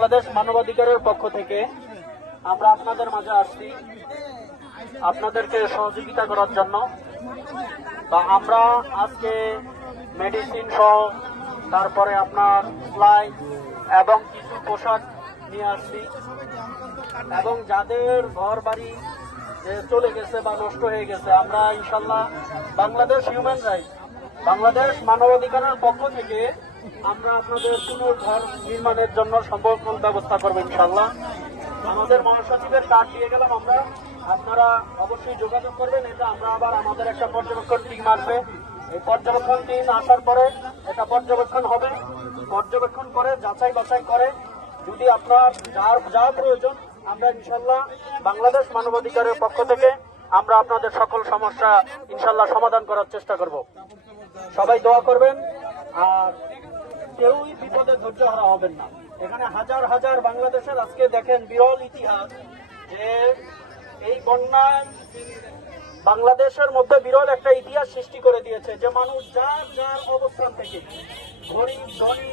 বাংলাদেশ মানবাধিকারের পক্ষ থেকে আমরা আপনাদের মাঝে আসছি আপনাদেরকে সহযোগিতা করার জন্য। বা আমরা আজকে মেডিসিন সহ তারপরে আপনার সেলাই এবং কিছু পোশাক নিয়ে আসছি, এবং যাদের ঘর বাড়ি চলে গেছে বা নষ্ট হয়ে গেছে, আমরা ইনশাল্লাহ বাংলাদেশ হিউম্যান রাইটস, বাংলাদেশ মানবাধিকারের পক্ষ থেকে আমরা আপনাদের পুনর্ঘর নির্মাণের জন্য সম্ভব ব্যবস্থা করবো ইনশাল্লাহ। আমাদের মহাসচিবের কার্ড দিয়ে গেলাম আমরা, আপনারা অবশ্যই যোগাযোগ করবেন। এটা আমরা আবার আমাদের একটা পর্যবেক্ষণ টিম আসবে, এই পর্যবেক্ষণ টিম আসার পরে এটা পর্যবেক্ষণ হবে, পর্যবেক্ষণ করে যাচাই বাছাই করে যদি আপনার যার যা প্রয়োজন আমরা ইনশাল্লাহ বাংলাদেশ মানবাধিকারের পক্ষ থেকে আমরা আপনাদের সকল সমস্যা ইনশাল্লাহ সমাধান করার চেষ্টা করব। সবাই দোয়া করবেন, আর কেউই বিপদে ধৈর্য হারা হবেন না। এখানে হাজার হাজার বাংলাদেশের আজকে দেখেন বিরল ইতিহাস, যে এই বন্যায় বাংলাদেশের মধ্যে বিরল একটা ইতিহাস সৃষ্টি করে দিয়েছে, যে মানুষ যার যার অবস্থান থেকে গরিব ধনী